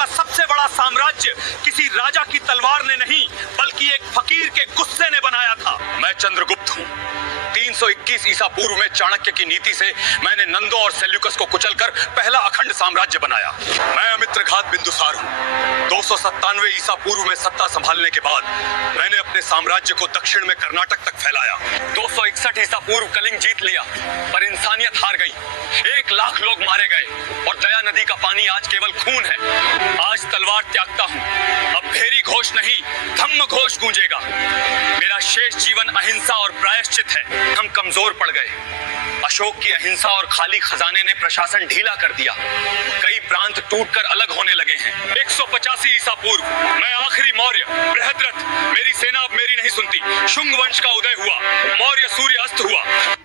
का सबसे बड़ा साम्राज्य किसी राजा की तलवार ने नहीं बल्कि एक फकीर के गुस्से ने बनाया था। मैं चंद्रगुप्त हूँ। 321 ईसा पूर्व में चाणक्य की नीति से मैंने नंदों और सेल्यूकस को कुचलकर पहला अखंड साम्राज्य बनाया। मैं अमित्रघात बिंदुसार हूँ। 297 ईसा पूर्व में सत्ता संभालने के बाद मैंने अपने साम्राज्य को दक्षिण में कर्नाटक तक फैलाया। 261 ईसा पूर्व कलिंग जीत लिया, पर इंसानियत हार गई। 1 लाख लोग मारे गए और दया नदी का पानी आज केवल खून है। आज तलवार त्यागता हूँ। अब भेरी घोष नहीं, धम्म घोष गूंजेगा। मेरा शेष जीवन अहिंसा और प्रायश्चित है। हम कमजोर पड़ गए। अशोक की अहिंसा और खाली खजाने ने प्रशासन ढीला कर दिया। कई प्रांत टूटकर अलग होने लगे हैं। 185 ईसा पूर्व मैं आखिरी मौर्य बृहद्रथ, मेरी सेना अब मेरी नहीं सुनती। शुंग वंश का उदय हुआ, मौर्य सूर्य अस्त हुआ।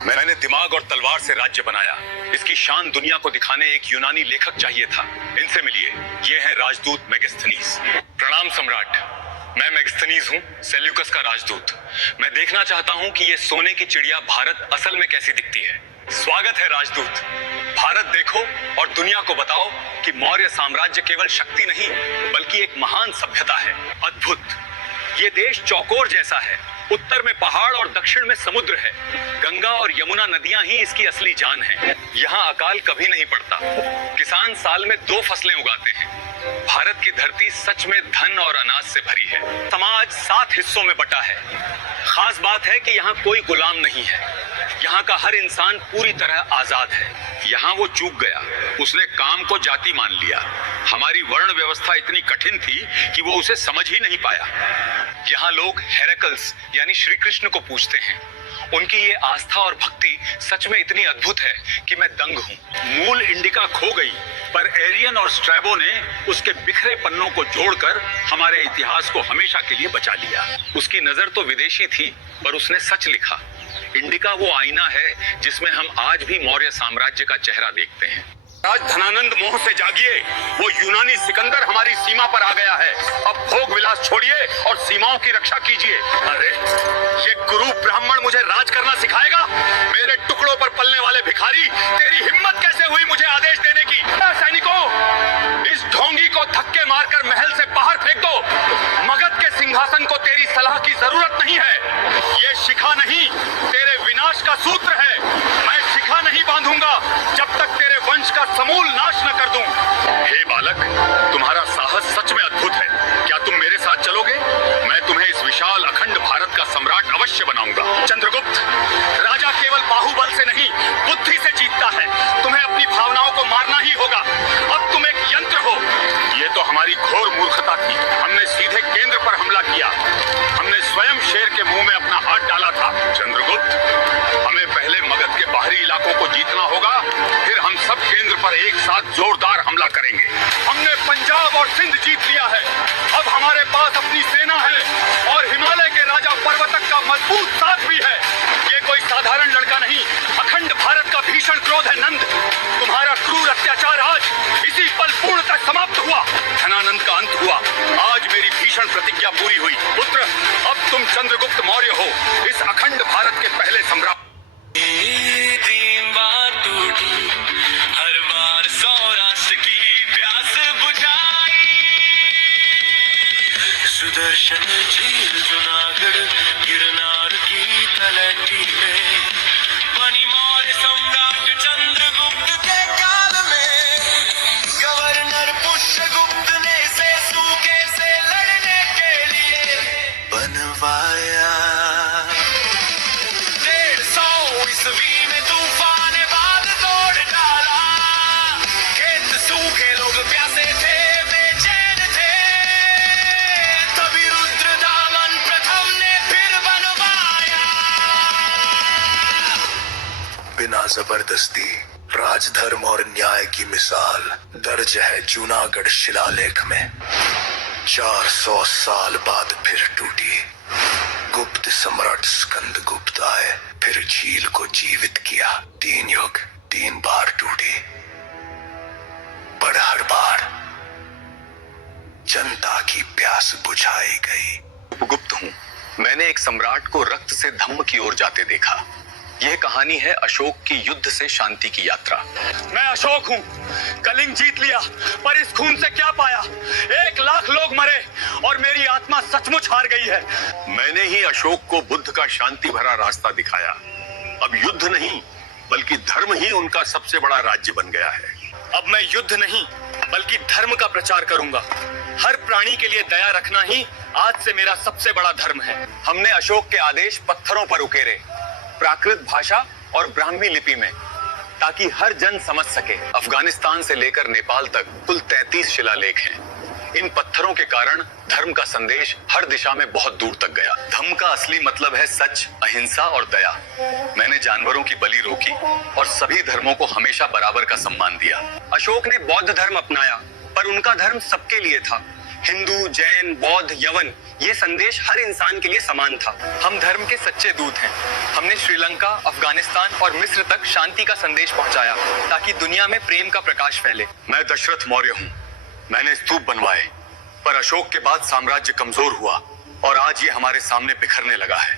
मैंने दिमाग और तलवार से राज्य बनाया। इसकी शान दुनिया को दिखाने एक यूनानी लेखक चाहिए था। इनसे मिलिए, ये है राजदूत मेगास्थनीज। प्रणाम सम्राट, मैं मेगास्थनीज हूँ, सेल्यूकस का राजदूत। मैं देखना चाहता हूँ कि ये सोने की चिड़िया भारत असल में कैसी दिखती है। स्वागत है राजदूत। भारत देखो और दुनिया को बताओ कि मौर्य साम्राज्य केवल शक्ति नहीं बल्कि एक महान सभ्यता है। अद्भुत। ये देश चौकोर जैसा है। उत्तर में पहाड़ और दक्षिण में समुद्र है। गंगा और यमुना नदियां ही इसकी असली जान हैं। यहाँ अकाल कभी नहीं पड़ता। किसान साल में 2 फसलें उगाते हैं। भारत की धरती सच में धन और अनाज से भरी है। समाज 7 हिस्सों में बटा है। खास बात है कि यहाँ कोई गुलाम नहीं है। यहाँ का हर इंसान पूरी तरह आजाद है। यहाँ वो चूक गया, उसने काम को जाति मान लिया। हमारी वर्ण व्यवस्था इतनी कठिन थी कि वो उसे समझ ही नहीं पाया। यहाँ लोग हेरेकल्स यानी श्री कृष्ण को पूजते हैं। उनकी ये आस्था और भक्ति सच में इतनी अद्भुत है कि मैं दंग हूँ। मूल इंडिका खो गई, पर एरियन और स्ट्रैबो ने उसके बिखरे पन्नों को जोड़कर हमारे इतिहास को हमेशा के लिए बचा लिया। उसकी नजर तो विदेशी थी, पर उसने सच लिखा। इंडिका वो आईना है जिसमें हम आज भी मौर्य साम्राज्य का चेहरा देखते हैं। आज धनानंद मोह से जागिए, वो यूनानी सिकंदर हमारी सीमा पर आ गया है। अब भोग विलास छोड़िए और सीमाओं की रक्षा कीजिए। अरे ये गुरु ब्राह्मण मुझे राज करना सिखाएगा? मेरे टुकड़ों पर पलने वाले भिखारी, तेरी हिम्मत कैसे हुई मुझे आदेश देने की? सैनिकों, इस ढोंगी को धक्के मारकर महल से बाहर फेंक दो। मगध के सिंहासन को तेरी सलाह की जरूरत नहीं है। ये शिखा नहीं, तेरे विनाश का सूत्र है। मैं शिखा नहीं बांधूंगा जब तक तेरे वंश का समूल नाश न कर दूं। हे बालक, तुम्हारा साहस सच में अद्भुत है। क्या तुम मेरे साथ चलोगे? मैं तुम्हें इस विशाल अखंड भारत का सम्राट अवश्य बनाऊंगा। चंद्रगुप्त, राजा केवल बाहुबल से नहीं बुद्धि से जीतता है। तुम्हें अपनी भावनाओं को मारना ही होगा। अब तुम एक यंत्र हो। ये तो हमारी घोर मूर्खता थी। हमने सीधे केंद्र पर हमला किया। हमने स्वयं शेर के मुंह में अपना हाथ डाला था। चंद्रगुप्त, हमें पहले मगध के बाहरी इलाकों को जीतना होगा, फिर हम सब केंद्र पर एक साथ जोरदार हमला करेंगे। हमने पंजाब और सिंध जीत लिया है। अब हमारे पास अपनी सेना है और हिमालय के राजा पर्वतक का मजबूत साथ भी है। ये कोई साधारण लड़का नहीं, अखंड भारत का भीषण क्रोध है। नंद, तुम्हारा क्रूर अत्याचार आज इसी पल पूर्णतः समाप्त हुआ। धनानंद का अंत हुआ। आज मेरी भीषण प्रतिज्ञा पूरी हुई। पुत्र, अब तुम चंद्रगुप्त मौर्य हो, इस अखंड भारत के पहले सम्राट। 3 बार टूटी, हर बार सौराष्ट्र की प्यास बुझाई। सुदर्शन झील जूनागढ़ गिरनार की तलहटी में बनी मौर्य सम्राट चंद्रगुप्त के काल में। गवर्नर पुष्यगुप्त ने इसे सूखे से लड़ने के लिए बनवाया। 150 ईस्वी में तूफान बाल तोड़ डाला। खेत सूखे, लोग प्यासे थे, बेचैन थे। तभी रुद्रदामन प्रथम ने फिर बनवाया। बिना जबरदस्ती राजधर्म और न्याय की मिसाल दर्ज है जूनागढ़ शिलालेख में। 400 साल बाद फिर टूटी। गुप्त सम्राट स्कंद गुप्त आए, फिर झील को जीवित किया। 3 युग, 3 बार टूटी, पर हर बार जनता की प्यास बुझाई गई। गुप्त हूँ। मैंने एक सम्राट को रक्त से धम्म की ओर जाते देखा। यह कहानी है अशोक की युद्ध से शांति की यात्रा। मैं अशोक हूँ, कलिंग जीत लिया, पर इस खून से क्या पाया? 1 लाख लोग मरे और मेरी आत्मा सचमुच हार गई है। मैंने ही अशोक को बुद्ध का शांति भरा रास्ता दिखाया। अब युद्ध नहीं बल्कि धर्म ही उनका सबसे बड़ा राज्य बन गया है। अब मैं युद्ध नहीं बल्कि धर्म का प्रचार करूंगा। हर प्राणी के लिए दया रखना ही आज से मेरा सबसे बड़ा धर्म है। हमने अशोक के आदेश पत्थरों पर उकेरे, प्राकृत भाषा और ब्राह्मी लिपि में, ताकि हर जन समझ सके। अफगानिस्तान से लेकर नेपाल तक कुल 33 शिलालेख हैं। इन पत्थरों के कारण धर्म का संदेश हर दिशा में बहुत दूर तक गया। धम्म का असली मतलब है सच, अहिंसा और दया। मैंने जानवरों की बलि रोकी और सभी धर्मों को हमेशा बराबर का सम्मान दिया। अशोक ने बौद्ध धर्म अपनाया, पर उनका धर्म सबके लिए था। हिंदू, जैन, बौद्ध, यवन, ये संदेश हर इंसान के लिए समान था। हम धर्म के सच्चे दूत हैं। हमने श्रीलंका, अफगानिस्तान और मिस्र तक शांति का संदेश पहुंचाया, ताकि दुनिया में प्रेम का प्रकाश फैले। मैं दशरथ मौर्य हूँ। मैंने स्तूप बनवाए, पर अशोक के बाद साम्राज्य कमजोर हुआ और आज ये हमारे सामने बिखरने लगा है।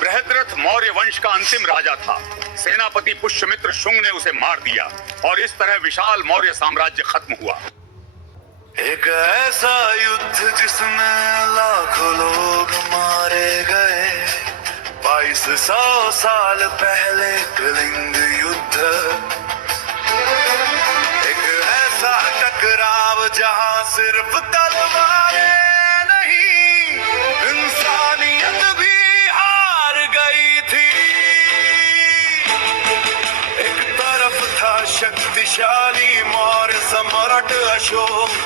बृहद्रथ मौर्य वंश का अंतिम राजा था। सेनापति पुष्यमित्र शुंग ने उसे मार दिया और इस तरह विशाल मौर्य साम्राज्य खत्म हुआ। एक ऐसा युद्ध जिसमें लाखों लोग मारे गए, 2200 साल पहले कलिंग युद्ध। एक ऐसा टकराव जहां सिर्फ तलवारें नहीं, इंसानियत भी हार गई थी। एक तरफ था शक्तिशाली मौर्य सम्राट अशोक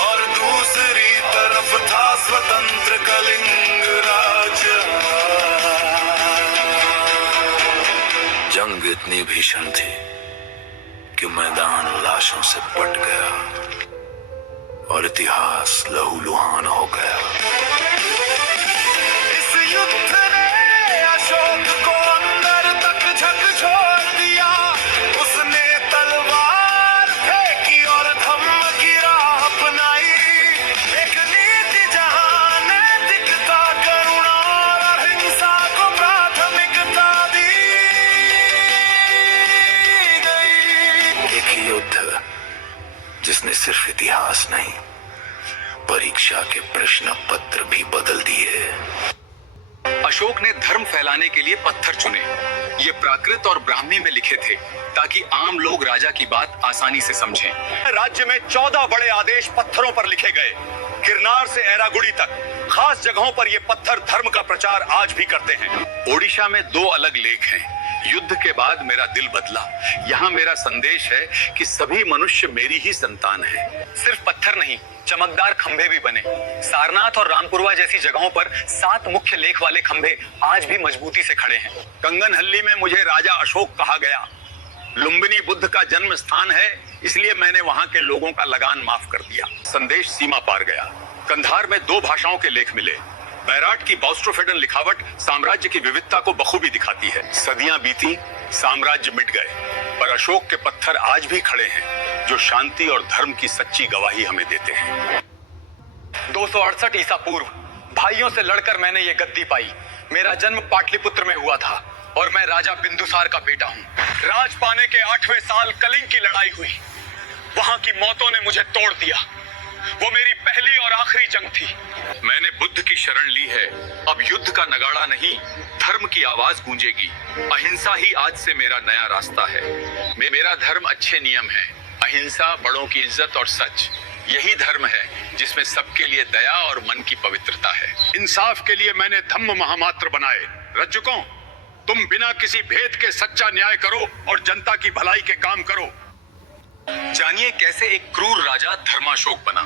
और दूसरी तरफ था स्वतंत्र कलिंग राजा। जंग इतनी भीषण थी कि मैदान लाशों से पट गया और इतिहास लहूलुहान हो गया। इस युद्ध ने अशोक को अंदर तक झकझोर दिया। उसने तलवार फेंकी और धम्म की राह अपनाई। एक नीति जहां नैतिकता, करुणा और अहिंसा को प्राथमिकता दी गई। एक युद्ध जिसने सिर्फ इतिहास नहीं, परीक्षा के प्रश्न पत्र भी बदल दिए। अशोक ने धर्म फैलाने के लिए पत्थर चुने। ये प्राकृत और ब्राह्मी में लिखे थे, ताकि आम लोग राजा की बात आसानी से समझें। राज्य में 14 बड़े आदेश पत्थरों पर लिखे गए। गिरनार से एरागुड़ी तक खास जगहों पर ये पत्थर धर्म का प्रचार आज भी करते हैं। ओडिशा में 2 अलग लेख हैं। युद्ध के बाद मेरा दिल बदला। यहाँ मेरा संदेश है कि सभी मनुष्य मेरी ही संतान है। सिर्फ पत्थर नहीं, चमकदार खंभे भी बने। सारनाथ और रामपुरवा जैसी जगहों पर 7 मुख्य लेख वाले खंभे आज भी मजबूती से खड़े हैं। कंगनहल्ली में मुझे राजा अशोक कहा गया। लुम्बिनी बुद्ध का जन्म स्थान है, इसलिए मैंने वहां के लोगों का लगान माफ कर दिया। संदेश सीमा पार गया। कंधार में 2 भाषाओं के लेख मिले। बैराट की बॉस्ट्रोफेडन लिखावट साम्राज्य की विविधता को बखूबी दिखाती है। सदियां बीती, साम्राज्य मिट गए, पर अशोक के पत्थर आज भी खड़े हैं, जो शांति और धर्म की सच्ची गवाही हमें देते हैं। 268 ईसा पूर्व भाइयों से लड़कर मैंने ये गद्दी पाई। मेरा जन्म पाटलिपुत्र में हुआ था और मैं राजा बिंदुसार का बेटा हूँ। राज पाने के 8वें साल कलिंग की लड़ाई हुई। वहां की मौतों ने मुझे तोड़ दिया। वो मेरी पहली और आखिरी जंग थी। मैंने बुद्ध की शरण ली है। अब युद्ध का नगाड़ा नहीं, धर्म की आवाज गूंजेगी। अहिंसा ही आज से मेरा नया रास्ता है। मेरा धर्म अच्छे नियम है, अहिंसा, बड़ों की इज्जत और सच। यही धर्म है जिसमें सबके लिए दया और मन की पवित्रता है। इंसाफ के लिए मैंने धम्म महामात्र बनाए। रज्जुकों, तुम बिना किसी भेद के सच्चा न्याय करो और जनता की भलाई के काम करो। जानिए कैसे एक क्रूर राजा धर्माशोक बना।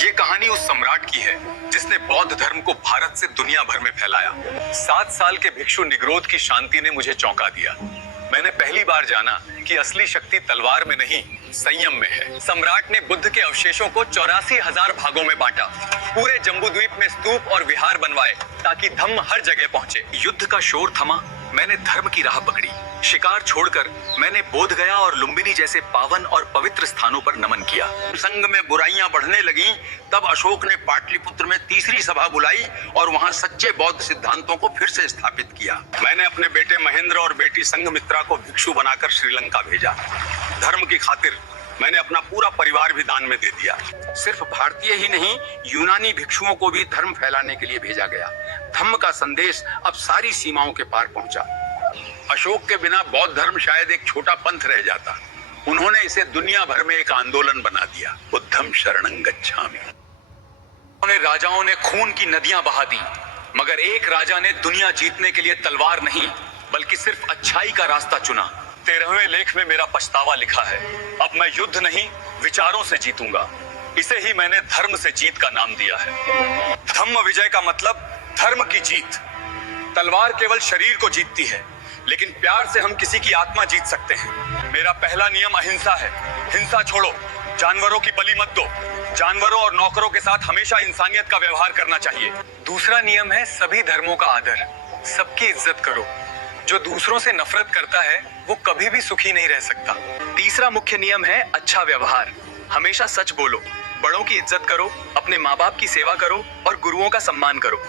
ये कहानी उस सम्राट की है जिसने बौद्ध धर्म को भारत से दुनिया भर में फैलाया। 7 साल के भिक्षु निग्रोध की शांति ने मुझे चौंका दिया। मैंने पहली बार जाना कि असली शक्ति तलवार में नहीं, संयम में है। सम्राट ने बुद्ध के अवशेषों को 84,000 भागों में बांटा। पूरे जम्बू द्वीप में स्तूप और विहार बनवाए ताकि धम्म हर जगह पहुंचे। युद्ध का शोर थमा, मैंने धर्म की राह पकड़ी। शिकार छोड़कर मैंने बोध गया और लुम्बिनी जैसे पावन और पवित्र स्थानों पर नमन किया। संघ में बुराइयां बढ़ने लगीं, तब अशोक ने पाटलिपुत्र में तीसरी सभा बुलाई और वहां सच्चे बौद्ध सिद्धांतों को फिर से स्थापित किया। मैंने अपने बेटे महेंद्र और बेटी संघमित्रा को भिक्षु बनाकर श्रीलंका भेजा। धर्म की खातिर मैंने अपना पूरा परिवार भी दान में दे दिया। सिर्फ भारतीय ही नहीं, यूनानी भिक्षुओं को भी धर्म फैलाने के लिए भेजा गया। धम्म का संदेश अब सारी सीमाओं के पार पहुंचा। अशोक के बिना बौद्ध धर्म शायद एक छोटा पंथ रह जाता। उन्होंने इसे दुनिया भर में एक आंदोलन बना दिया। बुद्धम शरणं गच्छामि। राजाओं ने खून की नदियां बहा दी, मगर एक राजा ने दुनिया जीतने के लिए तलवार नहीं बल्कि सिर्फ अच्छाई का रास्ता चुना। 13वें लेख में मेरा पछतावा लिखा है। अब मैं युद्ध नहीं, विचारों से जीतूंगा। इसे ही मैंने धर्म से जीत का नाम दिया है। धम्म विजय का मतलब धर्म की जीत। तलवार केवल शरीर को जीतती है, लेकिन प्यार से हम किसी की आत्मा जीत सकते हैं। मेरा पहला नियम अहिंसा है। हिंसा छोड़ो, जानवरों की बलि मत दो। जानवरों और नौकरों के साथ हमेशा इंसानियत का व्यवहार करना चाहिए। दूसरा नियम है सभी धर्मों का आदर। सबकी इज्जत करो। जो दूसरों से नफरत करता है वो कभी भी सुखी नहीं रह सकता। तीसरा मुख्य नियम है अच्छा व्यवहार। हमेशा सच बोलो, बड़ों की इज्जत करो, अपने माँ बाप की सेवा करो और गुरुओं का सम्मान करो।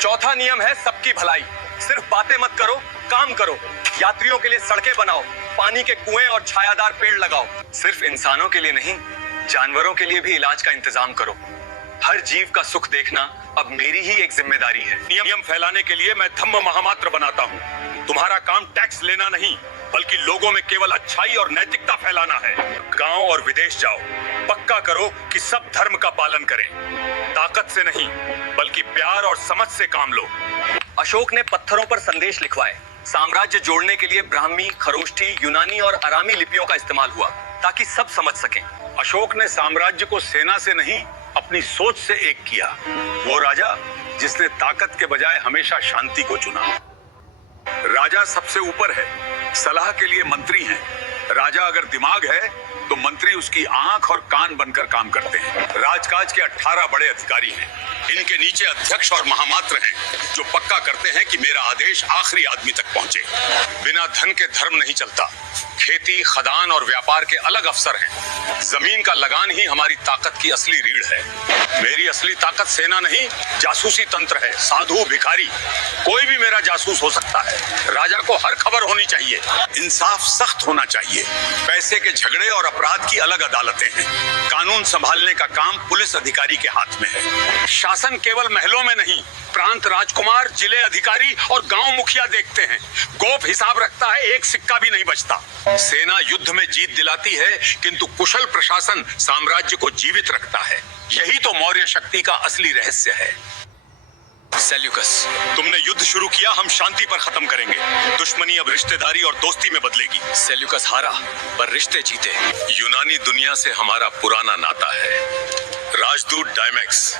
चौथा नियम है सबकी भलाई। सिर्फ बातें मत करो, काम करो। यात्रियों के लिए सड़कें बनाओ, पानी के कुएं और छायादार पेड़ लगाओ। सिर्फ इंसानों के लिए नहीं, जानवरों के लिए भी इलाज का इंतजाम करो। हर जीव का सुख देखना अब मेरी ही एक जिम्मेदारी है। नियम फैलाने के लिए मैं धम्म महामात्र बनाता हूँ। तुम्हारा काम टैक्स लेना नहीं, बल्कि लोगों में केवल अच्छाई और नैतिकता फैलाना है। गांव और विदेश जाओ, पक्का करो कि सब धर्म का पालन करें। ताकत से नहीं, बल्कि प्यार और समझ से काम लो। अशोक ने पत्थरों पर संदेश लिखवाए। साम्राज्य जोड़ने के लिए ब्राह्मी, खरोष्ठी, यूनानी और अरामी लिपियों का इस्तेमाल हुआ ताकि सब समझ सकें। अशोक ने साम्राज्य को सेना से नहीं, अपनी सोच से एक किया। वो राजा जिसने ताकत के बजाय हमेशा शांति को चुना। राजा सबसे ऊपर है, सलाह के लिए मंत्री हैं। राजा अगर दिमाग है तो मंत्री उसकी आंख और कान बनकर काम करते हैं। राजकाज के 18 बड़े अधिकारी हैं। इनके नीचे अध्यक्ष और महामात्र हैं, जो पक्का करते हैं कि मेरा आदेश आखिरी आदमी तक पहुंचे। बिना धन के धर्म नहीं चलता। खेती, खदान और व्यापार के अलग अफसर हैं। जमीन का लगान ही हमारी ताकत की असली रीढ़ है। मेरी असली ताकत सेना नहीं, जासूसी तंत्र है। साधु, भिखारी, कोई भी मेरा जासूस हो सकता है। राजा को हर खबर होनी चाहिए। इंसाफ सख्त होना चाहिए। पैसे के झगड़े और अपराध की अलग अदालतें हैं। कानून संभालने का काम पुलिस अधिकारी के हाथ में है। शासन केवल महलों में नहीं, प्रांत राजकुमार, जिले अधिकारी और गांव मुखिया देखते हैं। गोप हिसाब रखता है, एक सिक्का भी नहीं बचता। सेना युद्ध में जीत दिलाती है, किंतु कुशल प्रशासन साम्राज्य को जीवित रखता है। यही तो मौर्य शक्ति का असली रहस्य है। सेल्यूकस, तुमने युद्ध शुरू किया, हम शांति पर खत्म करेंगे। दुश्मनी अब रिश्तेदारी और दोस्ती में बदलेगी। सेल्यूकस हारा, पर रिश्ते जीते। यूनानी दुनिया से हमारा पुराना नाता है। राजदूत डायमैक्स,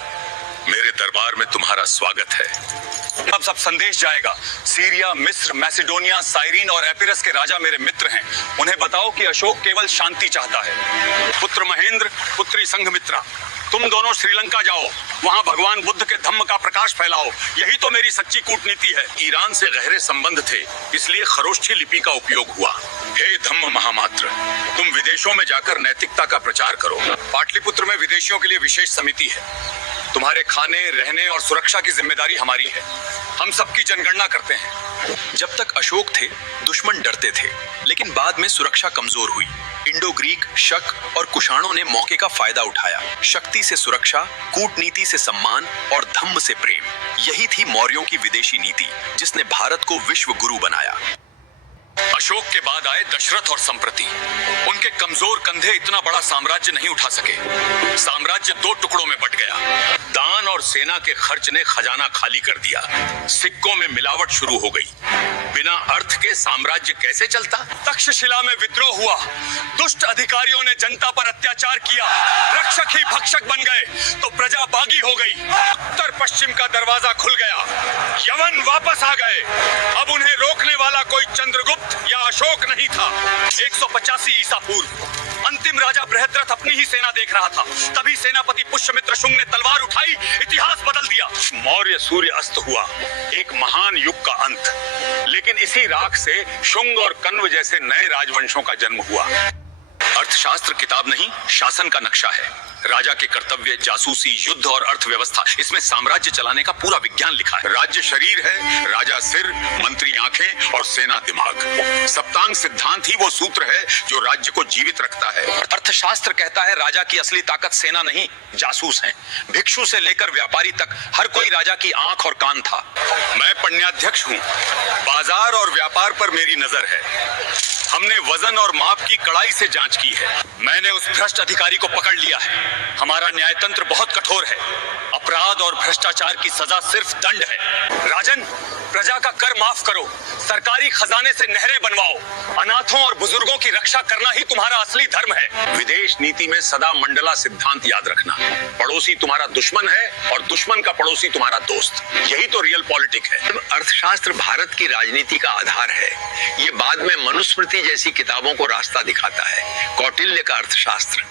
मेरे दरबार में तुम्हारा स्वागत है। अब सब संदेश जाएगा। सीरिया, मिस्र, मैसिडोनिया, साइरीन और एपिरस के राजा मेरे मित्र हैं। उन्हें बताओ कि अशोक केवल शांति चाहता है। पुत्र महेंद्र, पुत्री संघमित्रा, तुम दोनों श्रीलंका जाओ। वहां भगवान बुद्ध के धम्म का प्रकाश फैलाओ। यही तो मेरी सच्ची कूटनीति है। ईरान से गहरे संबंध थे, इसलिए खरोष्ठी लिपि का उपयोग हुआ। हे धम्म महामात्र, तुम विदेशों में जाकर नैतिकता का प्रचार करो। पाटलिपुत्र में विदेशियों के लिए विशेष समिति है। तुम्हारे खाने, रहने और सुरक्षा की जिम्मेदारी हमारी है। हम सबकी जनगणना करते हैं। जब तक अशोक थे, दुश्मन डरते थे, लेकिन बाद में सुरक्षा कमजोर हुई। इंडो ग्रीक, शक और कुषाणों ने मौके का फायदा उठाया। शक्ति से सुरक्षा, कूटनीति से सम्मान और धम्म से प्रेम, यही थी मौर्यों की विदेशी नीति, जिसने भारत को विश्व गुरु बनाया। अशोक के बाद आए दशरथ और संप्रति। उनके कमजोर कंधे इतना बड़ा साम्राज्य नहीं उठा सके। साम्राज्य 2 टुकड़ों में बट गया। दान और सेना के खर्च ने खजाना खाली कर दिया। सिक्कों में मिलावट शुरू हो गई। बिना अर्थ के साम्राज्य कैसे चलता? तक्षशिला में विद्रोह हुआ। दुष्ट अधिकारियों ने जनता पर अत्याचार किया। रक्षक ही भक्षक बन गए तो प्रजा बागी हो गई। उत्तर पश्चिम का दरवाजा खुल गया। यवन वापस आ गए। अब उन्हें रोकने वाला कोई चंद्रगुप्त या अशोक नहीं था। 185 ईसा पूर्व अंतिम राजा बृहद्रथ अपनी ही सेना देख रहा था। तभी सेनापति पुष्यमित्र शुंग ने तलवार उठाई, इतिहास बदल दिया। मौर्य सूर्य अस्त हुआ, एक महान युग का अंत। लेकिन इसी राख से शुंग और कण्व जैसे नए राजवंशों का जन्म हुआ। अर्थशास्त्र किताब नहीं, शासन का नक्शा है। राजा के कर्तव्य, जासूसी, युद्ध और अर्थव्यवस्था, इसमें साम्राज्य चलाने का पूरा विज्ञान लिखा है। राज्य शरीर है, राजा सिर, मंत्री आंखें और सेना दिमाग। सप्तांग सिद्धांत ही वो सूत्र है जो राज्य को जीवित रखता है। अर्थशास्त्र कहता है राजा की असली ताकत सेना नहीं, जासूस हैं। भिक्षु से लेकर व्यापारी तक हर कोई राजा की आंख और कान था। मैं पण्याध्यक्ष हूँ, बाजार और व्यापार पर मेरी नजर है। हमने वजन और माप की कड़ाई से जांच की है। मैंने उस भ्रष्ट अधिकारी को पकड़ लिया है। हमारा न्यायतंत्र बहुत कठोर है। अपराध और भ्रष्टाचार की सजा सिर्फ दंड है। राजन, प्रजा का कर माफ करो, सरकारी खजाने से नहरें बनवाओ। अनाथों और बुजुर्गों की रक्षा करना ही तुम्हारा असली धर्म है। विदेश नीति में सदा मंडला सिद्धांत याद रखना। पड़ोसी तुम्हारा दुश्मन है और दुश्मन का पड़ोसी तुम्हारा दोस्त। यही तो रियल पॉलिटिक है। अर्थशास्त्र भारत की राजनीति का आधार है। ये बाद में मनुस्मृति जैसी किताबों को रास्ता दिखाता है। कौटिल्य का अर्थशास्त्र।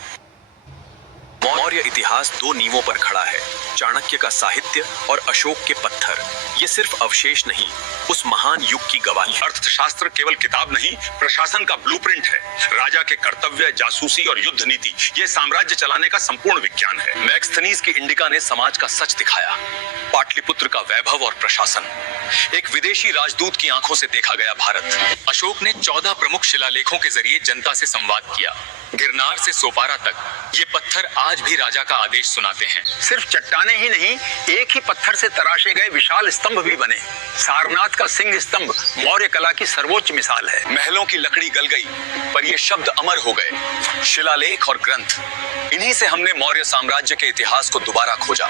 मौर्य इतिहास दो नींवों पर खड़ा है, चाणक्य का साहित्य और अशोक के पत्थर। ये सिर्फ अवशेष नहीं, उस महान युग की गवाही। अर्थशास्त्र केवल किताब नहीं, प्रशासन का ब्लूप्रिंट है। राजा के कर्तव्य, जासूसी और युद्ध नीति, ये साम्राज्य चलाने का संपूर्ण विज्ञान है। मैक्स्थनीज की इंडिका ने समाज का सच दिखाया। पाटलिपुत्र का वैभव और प्रशासन, एक विदेशी राजदूत की आंखों से देखा गया भारत। अशोक ने 14 प्रमुख शिलालेखों के जरिए जनता से संवाद किया। गिरनार से सोपारा तक ये पत्थर आज भी राजा का आदेश सुनाते हैं। सिर्फ चट्टाने ही नहीं, एक ही पत्थर से तराशे गए विशाल स्तंभ भी बने। सारनाथ का सिंह स्तंभ मौर्य कला की सर्वोच्च मिसाल है। महलों की लकड़ी गल गई, पर ये शब्द अमर हो गए। शिलालेख और ग्रंथ, इन्हीं से हमने मौर्य साम्राज्य के इतिहास को दोबारा खोजा।